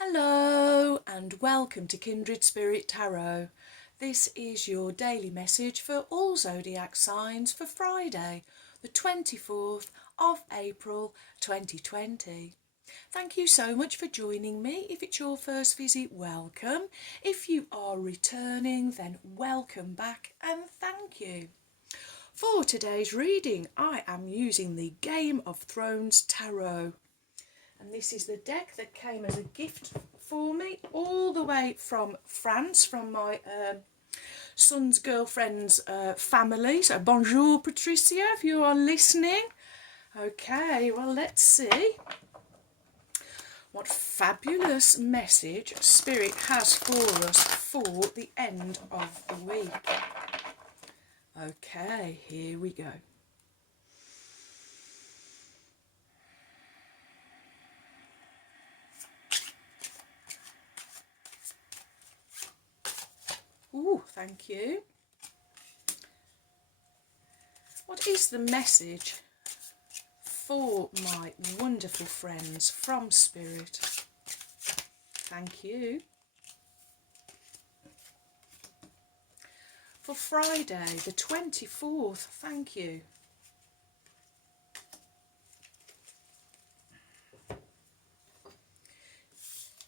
Hello and welcome to Kindred Spirit Tarot. This is your daily message for all zodiac signs for Friday, the 24th of April 2020. Thank you so much for joining me. If it's your first visit, welcome. If you are returning, then welcome back and thank you. For today's reading, I am using the Game of Thrones Tarot. And this is the deck that came as a gift for me all the way from France, from my son's girlfriend's family. So bonjour Patricia, if you are listening. Okay, well, let's see what fabulous message Spirit has for us for the end of the week. Okay, here we go. Ooh, thank you. What is the message for my wonderful friends from Spirit? Thank you. For Friday, the 24th, thank you.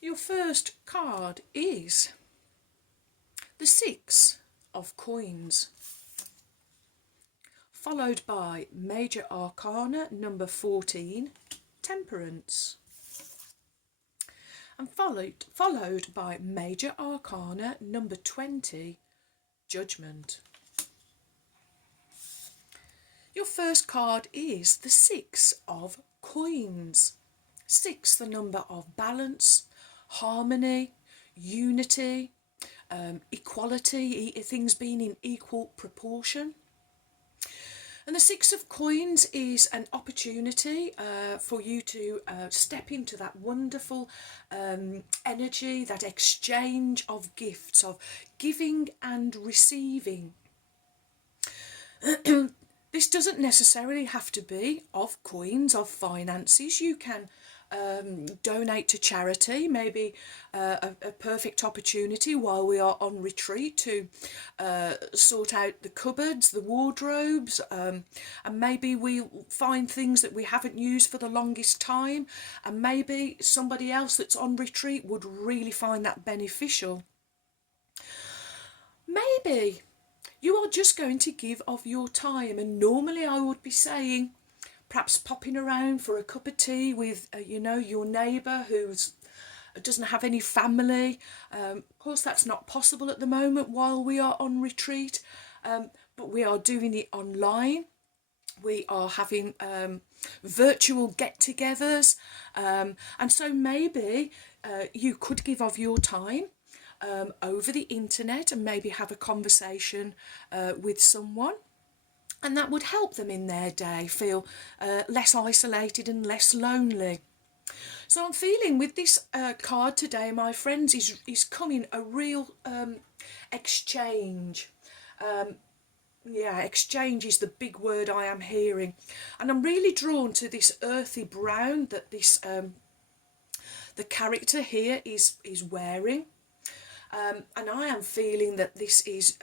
Your first card is the Six of Coins, followed by Major Arcana number 14, Temperance, and followed by Major Arcana number 20, Judgment. Your first card is the Six of Coins. 6, the number of balance, harmony, unity, equality, things being in equal proportion. And the Six of Coins is an opportunity for you to step into that wonderful energy, that exchange of gifts, of giving and receiving. This doesn't necessarily have to be of coins, of finances. You can donate to charity, maybe a perfect opportunity while we are on retreat to sort out the cupboards, the wardrobes, and maybe we'll find things that we haven't used for the longest time, and maybe somebody else that's on retreat would really find that beneficial. Maybe you are just going to give of your time, and normally I would be saying perhaps popping around for a cup of tea with your neighbour who doesn't have any family. Of course that's not possible at the moment while we are on retreat, but we are doing it online. We are having virtual get-togethers, and so maybe you could give of your time over the internet and maybe have a conversation with someone, and that would help them in their day feel less isolated and less lonely. So I'm feeling with this card today, my friends, is coming a real exchange. Exchange is the big word I am hearing, and I'm really drawn to this earthy brown that this the character here is wearing. And I am feeling that this is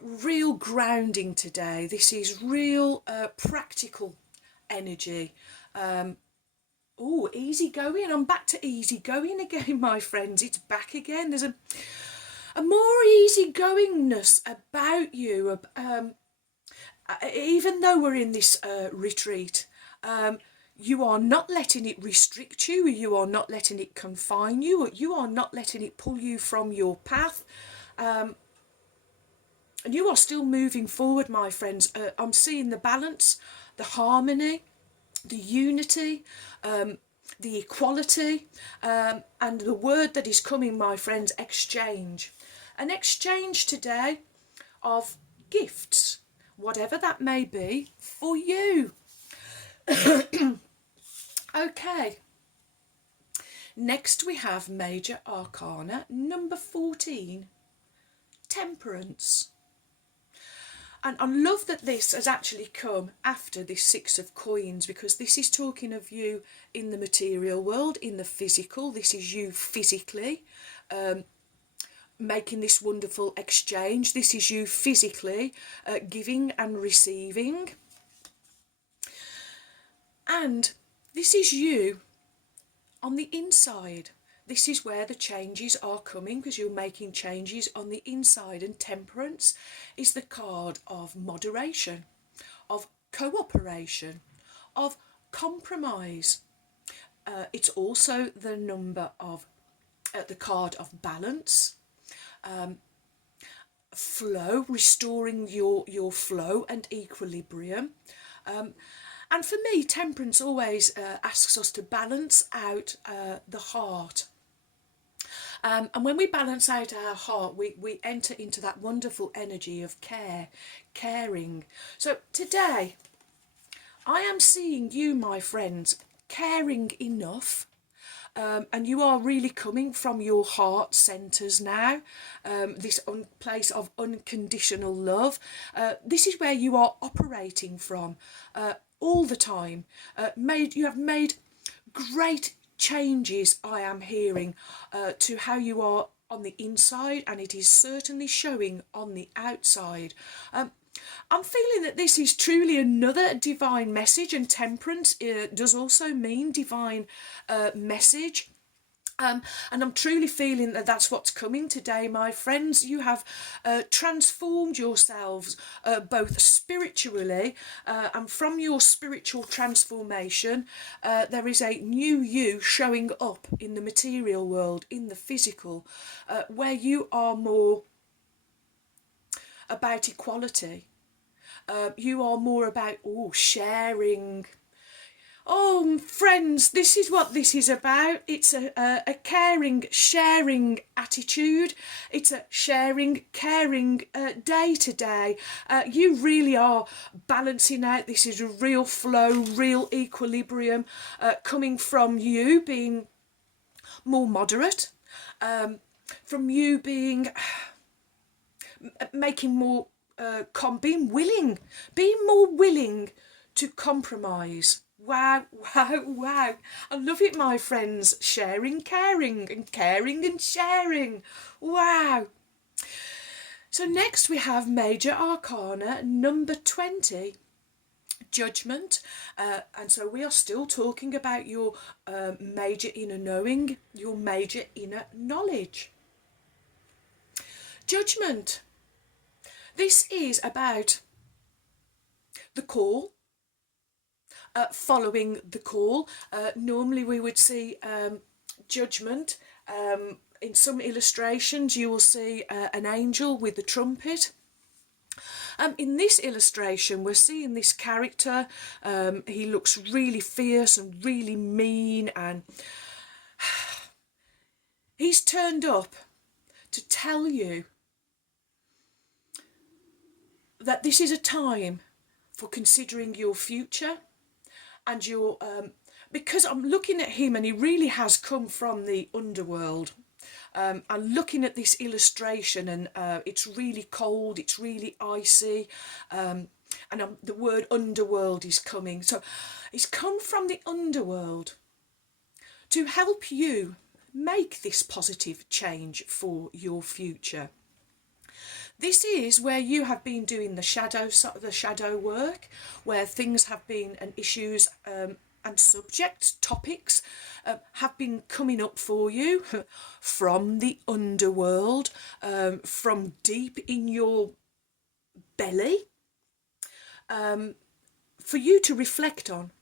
real grounding today. This is real practical energy. Easy going. I'm back to easy going again, my friends. It's back again. There's a more easy goingness about you. Even though we're in this retreat, you are not letting it restrict you, you are not letting it confine you, you are not letting it pull you from your path, and you are still moving forward, my friends. I'm seeing the balance, the harmony, the unity, the equality, and the word that is coming, my friends, exchange. An exchange today of gifts, whatever that may be for you. Okay, next we have Major Arcana number 14, Temperance. And I love that this has actually come after this Six of Coins, because this is talking of you in the material world, in the physical. This is you physically making this wonderful exchange. This is you physically giving and receiving. And this is you on the inside. This is where the changes are coming, because you're making changes on the inside. And Temperance is the card of moderation, of cooperation, of compromise. It's also the number of the card of balance, flow, restoring your flow and equilibrium. And for me, Temperance always asks us to balance out the heart. And when we balance out our heart, we enter into that wonderful energy of caring. So today, I am seeing you, my friends, caring enough. And you are really coming from your heart centres now, this place of unconditional love. This is where you are operating from all the time. You have made great changes, I am hearing, to how you are on the inside, and it is certainly showing on the outside. I'm feeling that this is truly another divine message, and Temperance does also mean divine message. And I'm truly feeling that that's what's coming today, my friends. You have transformed yourselves both spiritually, and from your spiritual transformation, there is a new you showing up in the material world, in the physical, where you are more about equality. You are more about sharing. Oh, friends, this is what this is about. It's a caring, sharing attitude. It's a sharing, caring day to day. You really are balancing out. This is a real flow, real equilibrium coming from you being more moderate, from you being making more being more willing to compromise. Wow, wow, wow. I love it, my friends. Sharing, caring and sharing. Wow. So next we have Major Arcana number 20, Judgment. And so we are still talking about your major inner knowing, your major inner knowledge. Judgment. This is about the call. Following the call. Normally we would see judgment. In some illustrations you will see an angel with the trumpet. In this illustration we're seeing this character. He looks really fierce and really mean, and he's turned up to tell you that this is a time for considering your future. And you're, because I'm looking at him and he really has come from the underworld. I'm looking at this illustration and it's really cold, it's really icy, and the word underworld is coming. So he's come from the underworld to help you make this positive change for your future. This is where you have been doing the shadow work, where things have been and issues and subjects, topics have been coming up for you from the underworld, from deep in your belly, for you to reflect on,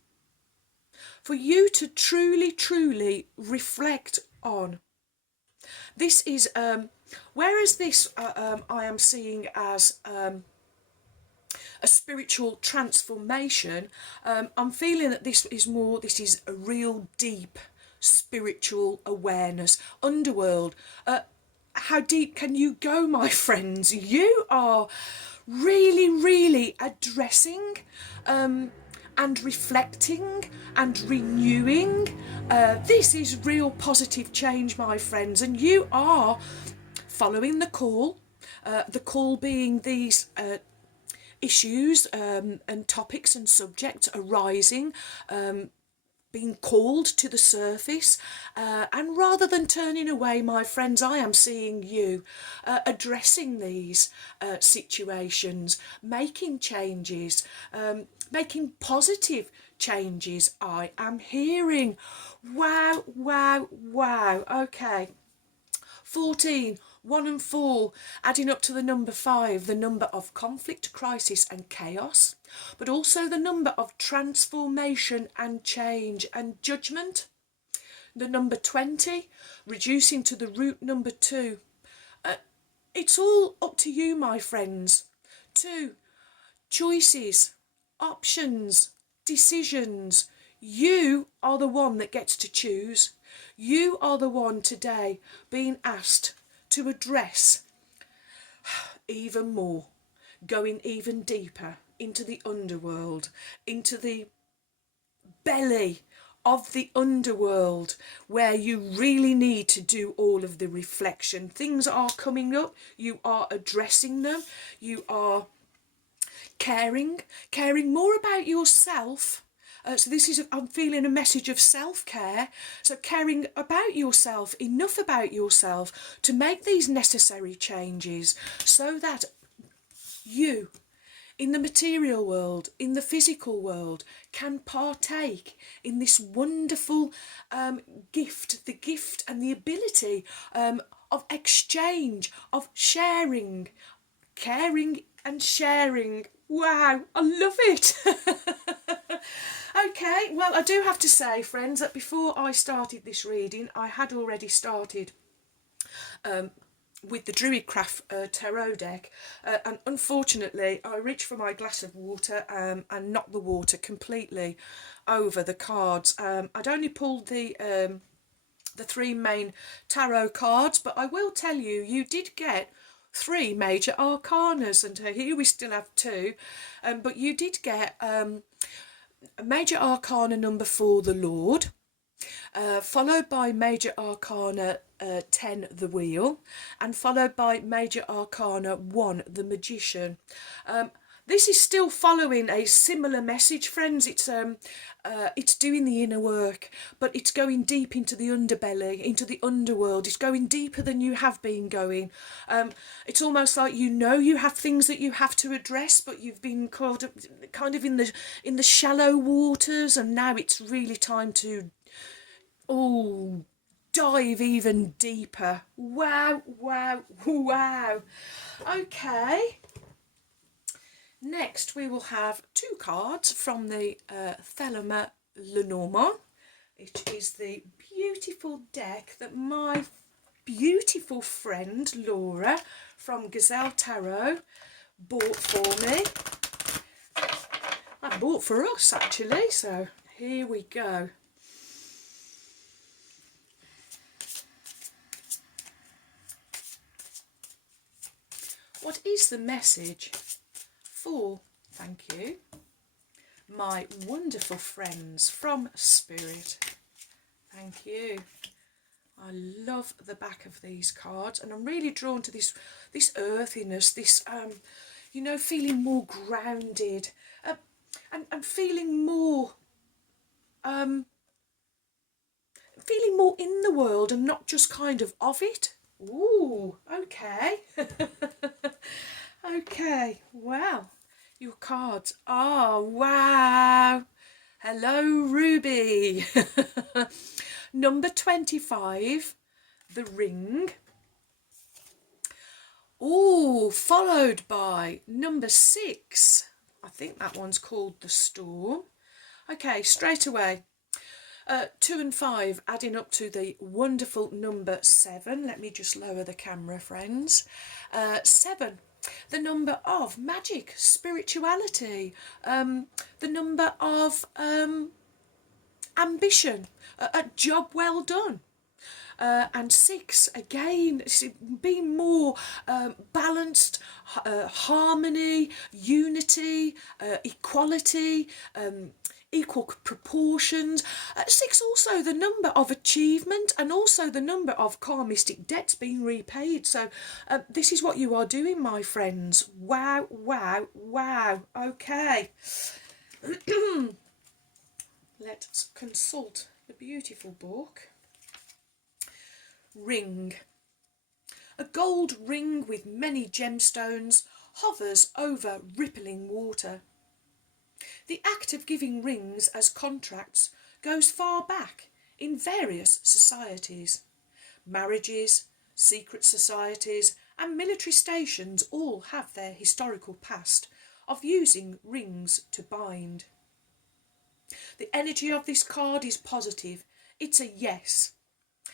for you to truly, truly reflect on. This is, whereas this I am seeing as a spiritual transformation, I'm feeling that this is a real deep spiritual awareness. Underworld, how deep can you go, my friends? You are really, really addressing and reflecting and renewing. This is real positive change, my friends, and you are following the call being these issues and topics and subjects arising, being called to the surface, and rather than turning away, my friends, I am seeing you addressing these situations, making changes, making positive changes. I am hearing. Wow, wow, wow. Okay. 14, 1 and 4, adding up to the number 5, the number of conflict, crisis and chaos, but also the number of transformation and change and judgment. The number 20, reducing to the root number 2. It's all up to you, my friends. 2, choices, options, decisions. You are the one that gets to choose. You are the one today being asked to address even more, going even deeper into the underworld, into the belly of the underworld, where you really need to do all of the reflection. Things are coming up, you are addressing them, you are caring more about yourself. So this is, I'm feeling a message of self-care. So caring about yourself, enough about yourself to make these necessary changes so that you, in the material world, in the physical world, can partake in this wonderful gift, the gift and the ability of exchange, of sharing, caring and sharing. Wow, I love it. Okay, well, I do have to say, friends, that before I started this reading, I had already started with the Druidcraft tarot deck, and unfortunately I reached for my glass of water and knocked the water completely over the cards. I'd only pulled the 3 main tarot cards, but I will tell you, you did get 3 major arcanas, and here we still have 2, but you did get major arcana number 4, the Lord, followed by major arcana 10, the Wheel, and followed by major arcana 1, the Magician. This is still following a similar message, friends. It's doing the inner work, but it's going deep into the underbelly, into the underworld. It's going deeper than you have been going. It's almost like you have things that you have to address, but you've been caught up kind of in the shallow waters, and now it's really time to dive even deeper. Wow, wow, wow. Okay. Next, we will have 2 cards from the Thelema Lenormand. It is the beautiful deck that my beautiful friend Laura from Gazelle Tarot bought for me. I bought for us, actually, so here we go. What is the message for, thank you, my wonderful friends from Spirit? Thank you. I love the back of these cards, and I'm really drawn to this earthiness, this feeling more grounded, and feeling more in the world and not just kind of it. Ooh, okay. Okay, wow, your cards. Oh, wow. Hello, Ruby. Number 25, the Ring. Oh, followed by number 6. I think that one's called the Storm. Okay, straight away. 2 and 5, adding up to the wonderful number 7. Let me just lower the camera, friends. 7. The number of magic, spirituality, the number of ambition, a job well done. And 6, again, being more balanced, harmony, unity, equality, equal proportions. 6 also the number of achievement and also the number of karmistic debts being repaid. So this is what you are doing, my friends. Wow, wow, wow. Okay. Let's consult the beautiful book. Ring. A gold ring with many gemstones hovers over rippling water. The act of giving rings as contracts goes far back in various societies. Marriages, secret societies, and military stations all have their historical past of using rings to bind. The energy of this card is positive. It's a yes.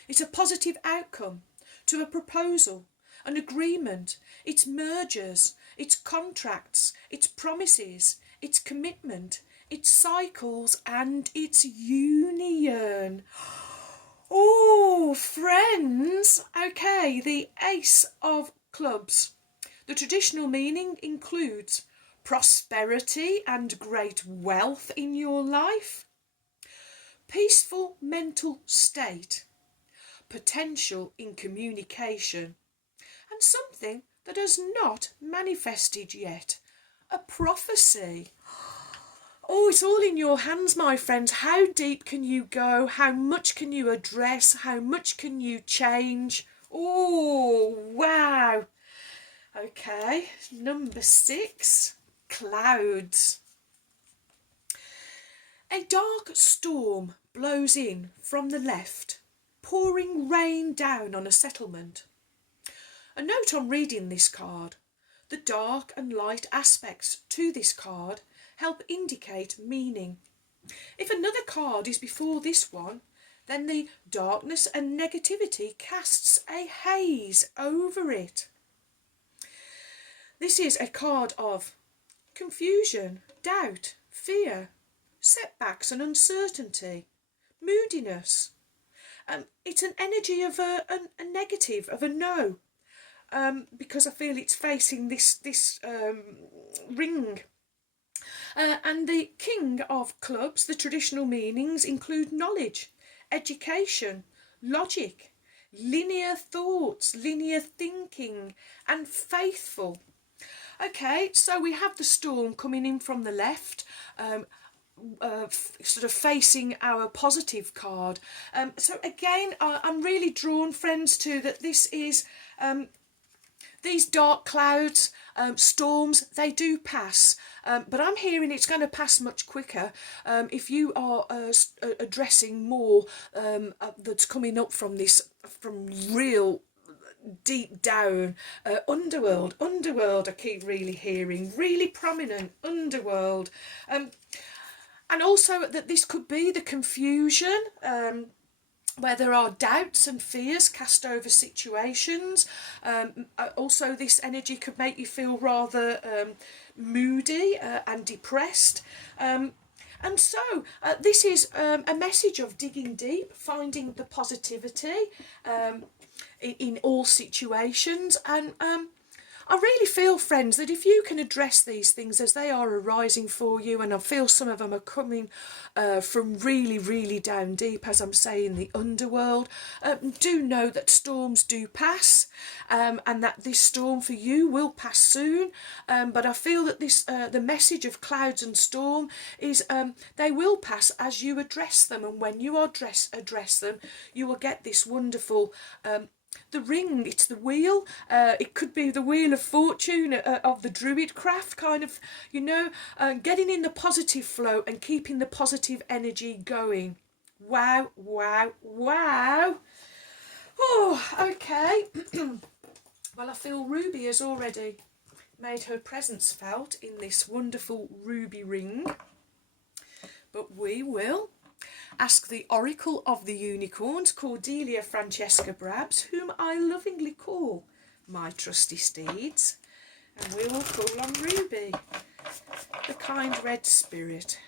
It's a positive outcome to a proposal, an agreement. It's mergers, it's contracts, it's promises, it's commitment, it's cycles, and it's union. Oh, friends. Okay, the Ace of Clubs. The traditional meaning includes prosperity and great wealth in your life, peaceful mental state, potential in communication, and something that has not manifested yet, a prophecy. Oh, it's all in your hands, my friends. How deep can you go? How much can you address? How much can you change? Oh, wow. Okay, number 6, clouds. A dark storm blows in from the left, pouring rain down on a settlement. A note on reading this card. The dark and light aspects to this card help indicate meaning. If another card is before this one, then the darkness and negativity casts a haze over it. This is a card of confusion, doubt, fear, setbacks and uncertainty, moodiness. It's an energy of a negative, of a no, because I feel it's facing this ring. And the King of Clubs, the traditional meanings include knowledge, education, logic, linear thoughts, linear thinking, and faithful. Okay, so we have the storm coming in from the left, sort of facing our positive card. So again, I'm really drawn, friends, to that this is these dark clouds, storms, they do pass. But I'm hearing it's going to pass much quicker if you are addressing more that's coming up from real deep down underworld. I keep really hearing really prominent underworld, and also that this could be the confusion, where there are doubts and fears cast over situations. Also, this energy could make you feel rather moody and depressed. And so this is a message of digging deep, finding the positivity in all situations. And I really feel, friends, that if you can address these things as they are arising for you, and I feel some of them are coming from really, really down deep, as I'm saying, the underworld, do know that storms do pass, and that this storm for you will pass soon. But I feel that this the message of clouds and storm is they will pass as you address them, and when you address them, you will get this wonderful the ring. It's the wheel. It could be the wheel of fortune of the druid craft, kind of, getting in the positive flow and keeping the positive energy going. Wow, wow, wow. Oh, okay. Well, I feel Ruby has already made her presence felt in this wonderful ruby ring. But we will ask the Oracle of the Unicorns, Cordelia Francesca Brabs, whom I lovingly call my trusty steeds, and we will call on Ruby, the kind red spirit.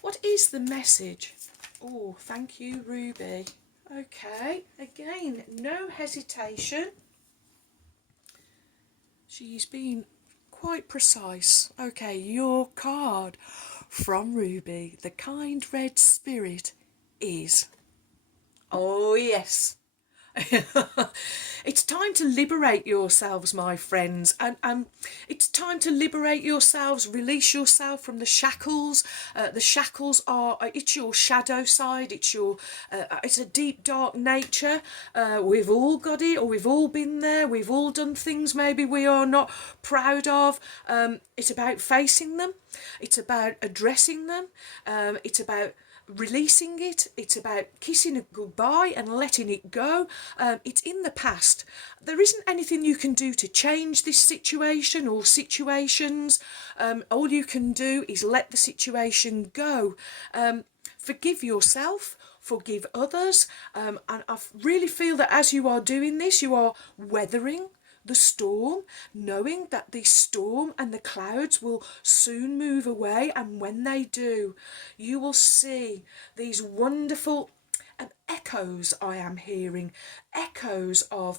What is the message? Oh, thank you, Ruby. Okay, again, no hesitation. She's been quite precise. Okay, your card from Ruby, the kind red spirit, is... Oh, yes. It's time to liberate yourselves, my friends, and it's time to liberate yourselves, release yourself from the shackles. The shackles are, it's your shadow side, it's a deep dark nature. We've all got it, or we've all been there, we've all done things maybe we are not proud of. It's about facing them, it's about addressing them, it's about releasing it, it's about kissing it goodbye and letting it go. It's in the past. There isn't anything you can do to change this situation or situations. All you can do is let the situation go. Forgive yourself, forgive others, and I really feel that as you are doing this, you are weathering the storm, knowing that the storm and the clouds will soon move away, and when they do, you will see these wonderful echoes. I am hearing echoes of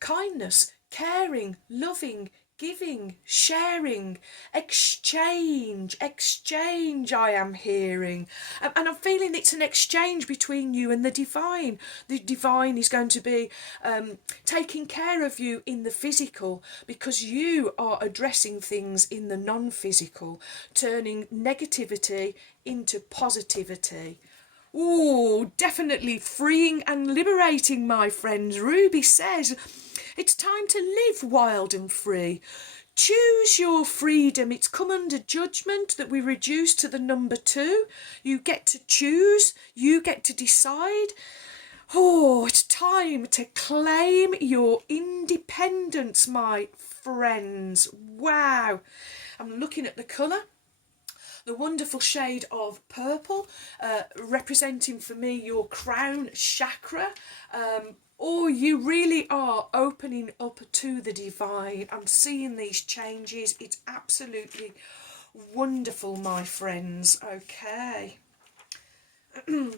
kindness, caring, loving, giving, sharing, exchange, I am hearing. And I'm feeling it's an exchange between you and the divine. The divine is going to be taking care of you in the physical, because you are addressing things in the non-physical, turning negativity into positivity. Ooh, definitely freeing and liberating, my friends. Ruby says it's time to live wild and free. Choose your freedom. It's come under judgment that we reduce to the number 2. You get to choose. You get to decide. Oh, it's time to claim your independence, my friends. Wow. I'm looking at the colour. The wonderful shade of purple, representing for me your crown chakra. You really are opening up to the divine. I'm seeing these changes. It's absolutely wonderful, my friends. Okay. And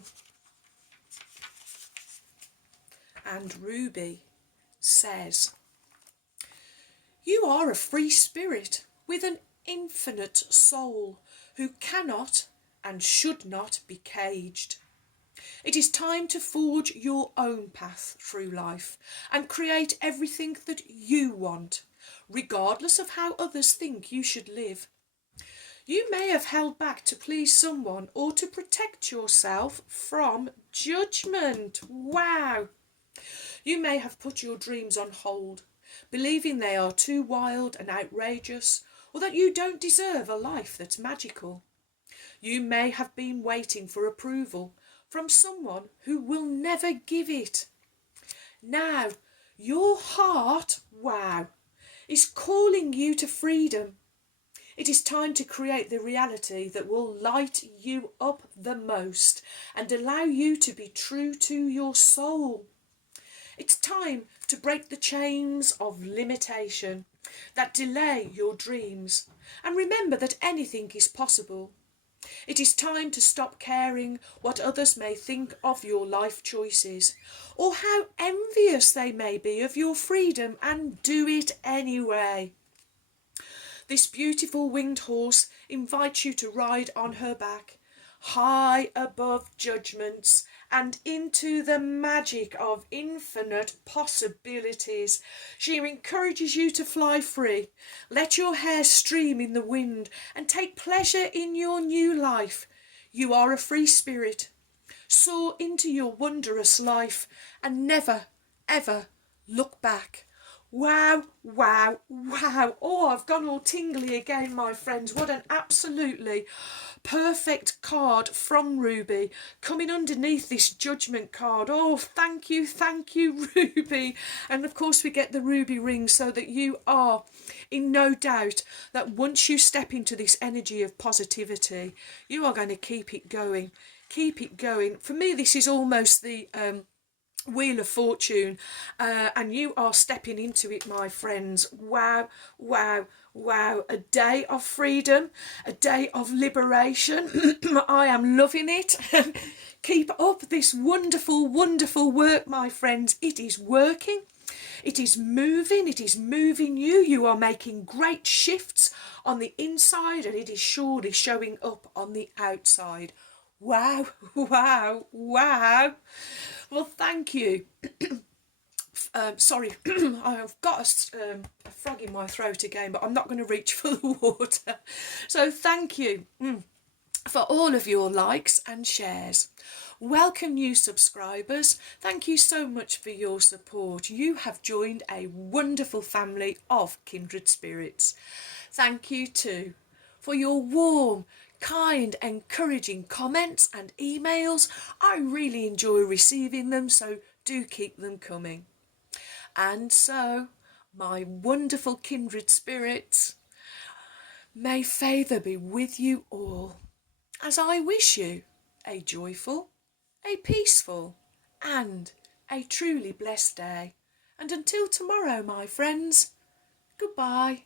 Ruby says, you are a free spirit with an infinite soul who cannot and should not be caged. It is time to forge your own path through life and create everything that you want, regardless of how others think you should live. You may have held back to please someone or to protect yourself from judgment. Wow! You may have put your dreams on hold, believing they are too wild and outrageous, or that you don't deserve a life that's magical. You may have been waiting for approval from someone who will never give it. Now, your heart, wow, is calling you to freedom. It is time to create the reality that will light you up the most and allow you to be true to your soul. It's time to break the chains of limitation that delay your dreams, and remember that anything is possible. It is time to stop caring what others may think of your life choices, or how envious they may be of your freedom, and do it anyway. This beautiful winged horse invites you to ride on her back, high above judgments and into the magic of infinite possibilities. She encourages you to fly free, let your hair stream in the wind, and take pleasure in your new life. You are a free spirit. Soar into your wondrous life and never, ever look back. Wow, wow, wow. Oh, I've gone all tingly again, my friends. What an absolutely perfect card from Ruby coming underneath this judgment card. Oh, thank you, Ruby. And of course we get the ruby ring, so that you are in no doubt that once you step into this energy of positivity, you are going to keep it going. Keep it going. For me, this is almost the Wheel of Fortune, and you are stepping into it, my friends. Wow, wow, wow. A day of freedom, a day of liberation. I am loving it. Keep up this wonderful, wonderful work, my friends. It is working. It is moving. It is moving you. You are making great shifts on the inside, and it is surely showing up on the outside. Wow, wow, wow. Well, thank you. Sorry, I've got a frog in my throat again, but I'm not going to reach for the water. So thank you for all of your likes and shares. Welcome new subscribers. Thank you so much for your support. You have joined a wonderful family of kindred spirits. Thank you too for your warm, kind, encouraging comments and emails. I really enjoy receiving them, so do keep them coming. And so, my wonderful kindred spirits, may favour be with you all, as I wish you a joyful, a peaceful, and a truly blessed day. And until tomorrow, my friends, goodbye.